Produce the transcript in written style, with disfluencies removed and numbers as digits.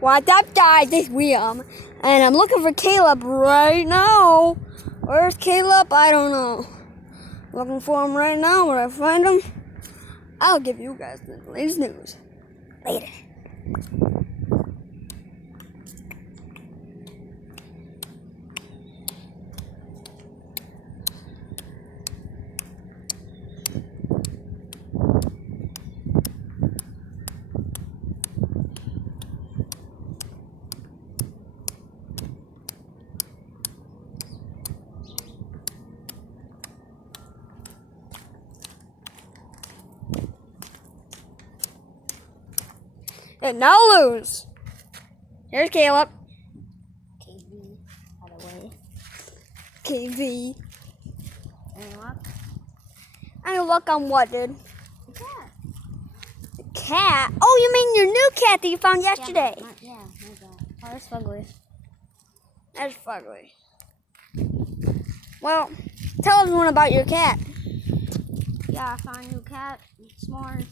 What's up, guys? It's William, and I'm looking for Caleb right now. Where's Caleb? I don't know. Looking for him right now. When I find him, I'll give you guys the latest news later. And now lose. Here's Caleb. KV, by the way. KV. And what? And look on what, dude? The cat. The cat? Oh, you mean your new cat that you found yesterday? Yeah, my God. Oh, that's fugly. That's fugly. Well, tell everyone about your cat. Yeah, I found a new cat. S'mores.